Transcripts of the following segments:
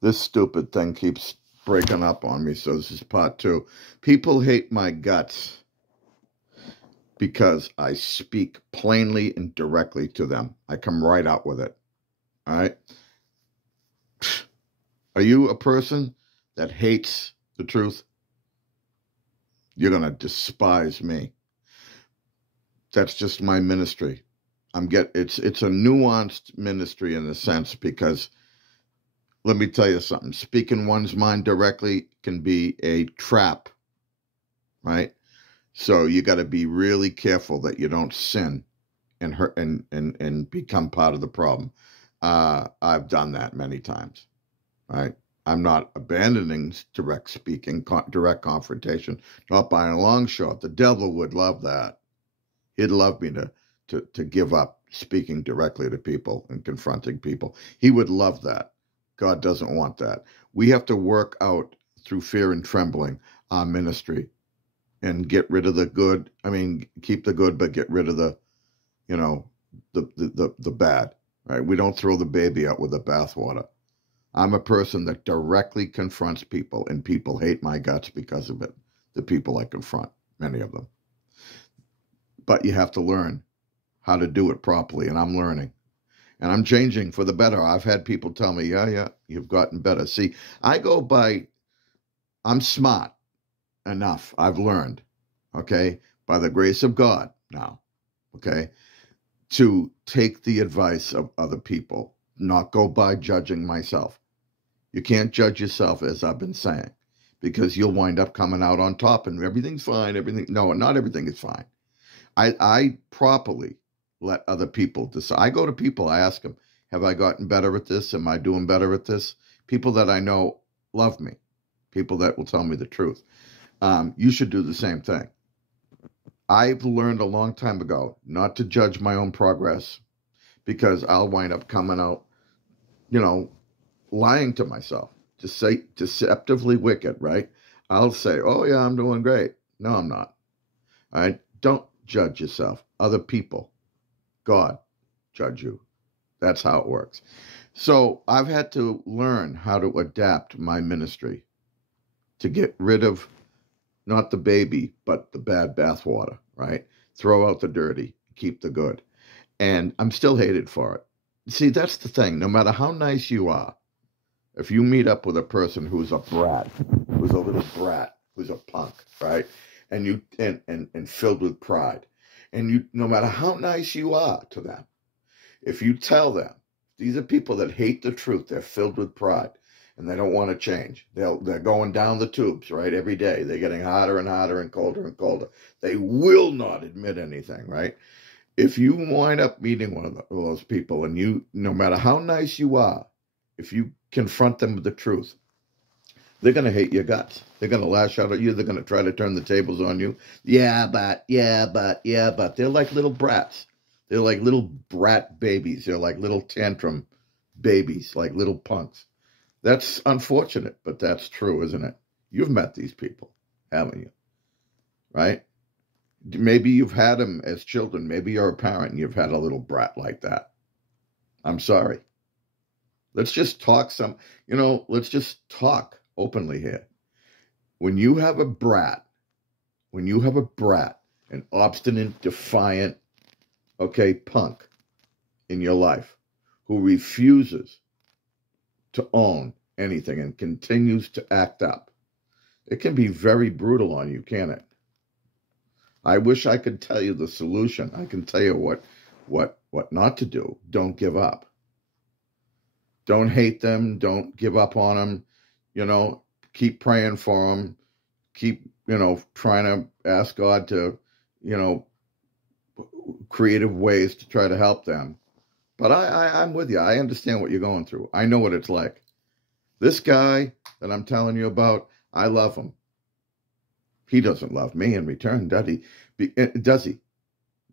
This stupid thing keeps breaking up on me, so this is part two. People hate my guts because I speak plainly and directly to them. I come right out with it. All right? Are you a person that hates the truth? You're going to despise me. That's just my ministry. It's a nuanced ministry in a sense, because let me tell you something. Speaking one's mind directly can be a trap, right? So you got to be really careful that you don't sin and hurt and become part of the problem. I've done that many times, right? I'm not abandoning direct speaking, direct confrontation, not by a long shot. The devil would love that. He'd love me to give up speaking directly to people and confronting people. He would love that. God doesn't want that. We have to work out through fear and trembling our ministry and get rid of the good. I mean, keep the good, but get rid of the bad, right? We don't throw the baby out with the bathwater. I'm a person that directly confronts people, and people hate my guts because of it. The people I confront, many of them. But you have to learn how to do it properly, and I'm learning. And I'm changing for the better. I've had people tell me, yeah, you've gotten better. See, I'm smart enough, I've learned, okay, by the grace of God now, okay, to take the advice of other people, not go by judging myself. You can't judge yourself, as I've been saying, because you'll wind up coming out on top and everything's fine. No, not everything is fine. I properly let other people decide. I go to people, I ask them, have I gotten better at this? Am I doing better at this? People that I know love me, people that will tell me the truth. You should do the same thing. I've learned a long time ago not to judge my own progress, because I'll wind up coming out, lying to myself, to say deceptively wicked, right? I'll say, oh yeah, I'm doing great. No, I'm not. All right. Don't judge yourself. Other people, God, judge you. That's how it works. So I've had to learn how to adapt my ministry to get rid of not the baby, but the bad bathwater, right? Throw out the dirty, keep the good. And I'm still hated for it. See, that's the thing. No matter how nice you are, if you meet up with a person who's a brat, who's a little brat, who's a punk, right? And you and filled with pride, and you, no matter how nice you are to them, if you tell them, these are people that hate the truth, they're filled with pride, and they don't want to change. They're going down the tubes, right? Every day they're getting hotter and hotter and colder. They will not admit anything, right? If you wind up meeting one of those people, and you, no matter how nice you are, if you confront them with the truth, they're going to hate your guts. They're going to lash out at you. They're going to try to turn the tables on you. Yeah, but. They're like little brats. They're like little brat babies. They're like little tantrum babies, like little punks. That's unfortunate, but that's true, isn't it? You've met these people, haven't you? Right? Maybe you've had them as children. Maybe you're a parent and you've had a little brat like that. I'm sorry. Let's just talk let's just talk openly here. When you have a brat, an obstinate, defiant, punk in your life who refuses to own anything and continues to act up, it can be very brutal on you, can't it? I wish I could tell you the solution. I can tell you what not to do. Don't give up. Don't hate them. Don't give up on them. Keep praying for them. Keep, trying to ask God to, creative ways to try to help them. But I'm with you. I understand what you're going through. I know what it's like. This guy that I'm telling you about, I love him. He doesn't love me in return, does he? Does he?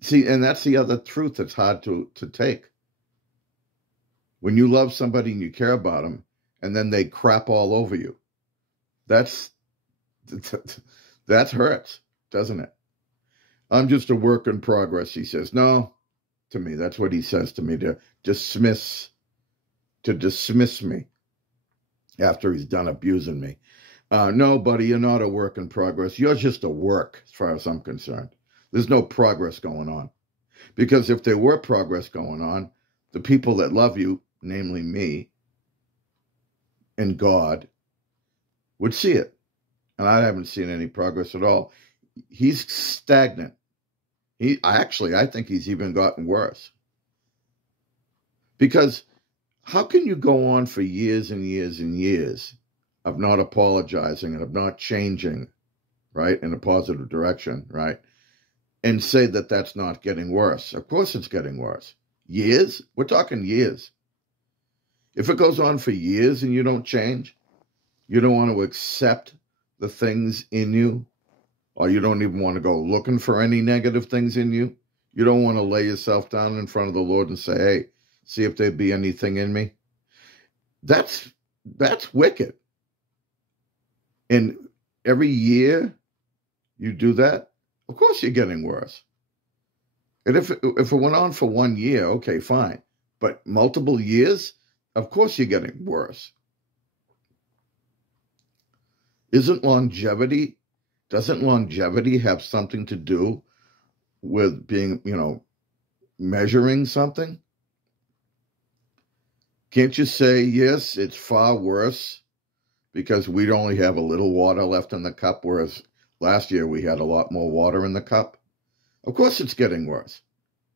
See, and that's the other truth that's hard to take. When you love somebody and you care about them, and then they crap all over you, that hurts, doesn't it? I'm just a work in progress, he says. No, to me, that's what he says to me, to dismiss me. after he's done abusing me. No, buddy, you're not a work in progress. You're just a work, as far as I'm concerned. There's no progress going on. Because if there were progress going on, the people that love you, namely me and God, would see it. And I haven't seen any progress at all. He's stagnant. I think he's even gotten worse. Because how can you go on for years and years and years of not apologizing and of not changing, right, in a positive direction, right, and say that that's not getting worse? Of course it's getting worse. Years? We're talking years. If it goes on for years and you don't change, you don't want to accept the things in you, or you don't even want to go looking for any negative things in you, you don't want to lay yourself down in front of the Lord and say, hey, see if there be anything in me. That's wicked. And every year you do that, of course you're getting worse. And if it went on for 1 year, okay, fine. But multiple years, of course you're getting worse. Doesn't longevity have something to do with being, measuring something? Can't you say, yes, it's far worse because we'd only have a little water left in the cup, whereas last year we had a lot more water in the cup? Of course it's getting worse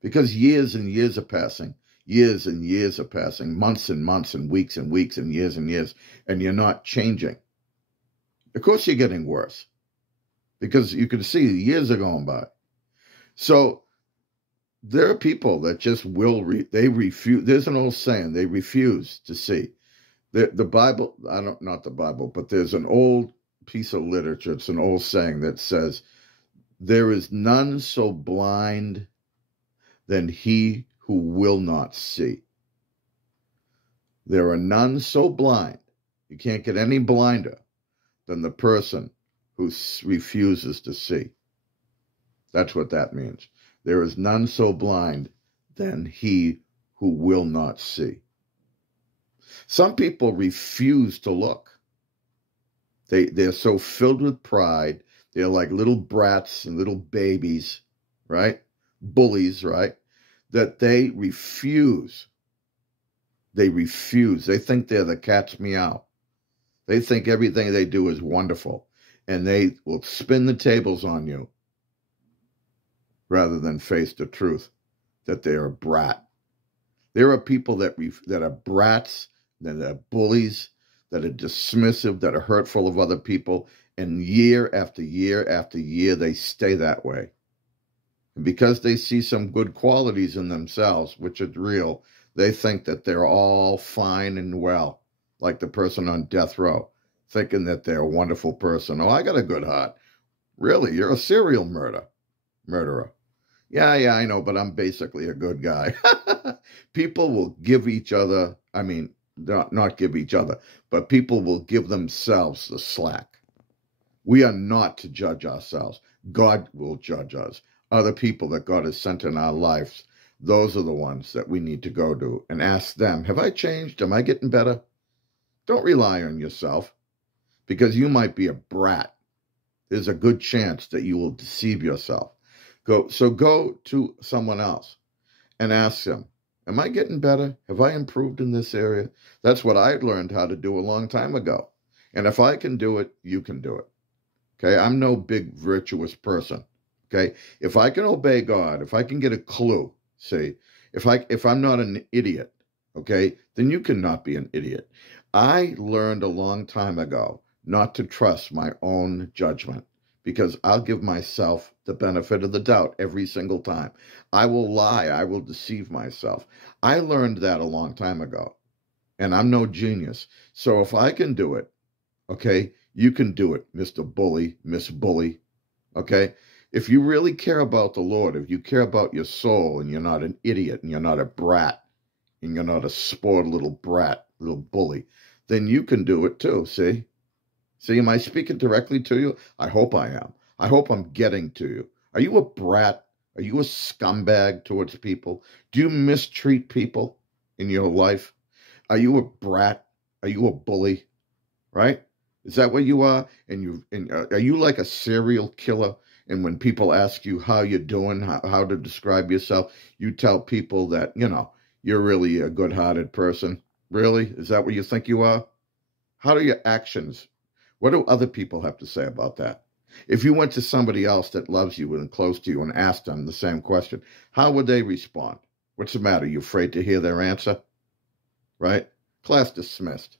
because years and years are passing. Years and years are passing, months and months and weeks and weeks and years, and you're not changing. Of course you're getting worse because you can see years are going by. So there are people that just they refuse. There's an old saying, they refuse to see. The Bible, not the Bible, but there's an old piece of literature, it's an old saying that says, there is none so blind than he who will not see. There are none so blind, you can't get any blinder than the person who refuses to see. That's what that means. There is none so blind than he who will not see. Some people refuse to look. They're so filled with pride. They're like little brats and little babies, right? Bullies, right? That they refuse. They refuse. They think they're the cat's meow. They think everything they do is wonderful. And they will spin the tables on you rather than face the truth that they're a brat. There are people that are brats, that are bullies, that are dismissive, that are hurtful of other people, and year after year after year, they stay that way. And because they see some good qualities in themselves, which is real, they think that they're all fine and well, like the person on death row, thinking that they're a wonderful person. Oh, I got a good heart. Really? You're a serial murderer. Yeah, I know, but I'm basically a good guy. People will give each other, not give each other, but people will give themselves the slack. We are not to judge ourselves. God will judge us. Other people that God has sent in our lives, those are the ones that we need to go to and ask them, have I changed? Am I getting better? Don't rely on yourself because you might be a brat. There's a good chance that you will deceive yourself. Go to someone else and ask them, am I getting better? Have I improved in this area? That's what I learned how to do a long time ago. And if I can do it, you can do it. Okay, I'm no big virtuous person. Okay, if I can obey God, if I can get a clue, see, if I'm not an idiot, okay, then you cannot be an idiot. I learned a long time ago not to trust my own judgment because I'll give myself the benefit of the doubt every single time. I will lie. I will deceive myself. I learned that a long time ago, and I'm no genius. So if I can do it, okay, you can do it, Mr. Bully, Miss Bully, okay? If you really care about the Lord, if you care about your soul and you're not an idiot and you're not a brat and you're not a spoiled little brat, little bully, then you can do it too, see? See, am I speaking directly to you? I hope I am. I hope I'm getting to you. Are you a brat? Are you a scumbag towards people? Do you mistreat people in your life? Are you a brat? Are you a bully? right? Is that what you are? And are you like a serial killer? And when people ask you how you're doing, how to describe yourself, you tell people that, you're really a good-hearted person. Really? Is that what you think you are? How do your actions, what do other people have to say about that? If you went to somebody else that loves you and close to you and asked them the same question, how would they respond? What's the matter? You afraid to hear their answer? Right? Class dismissed.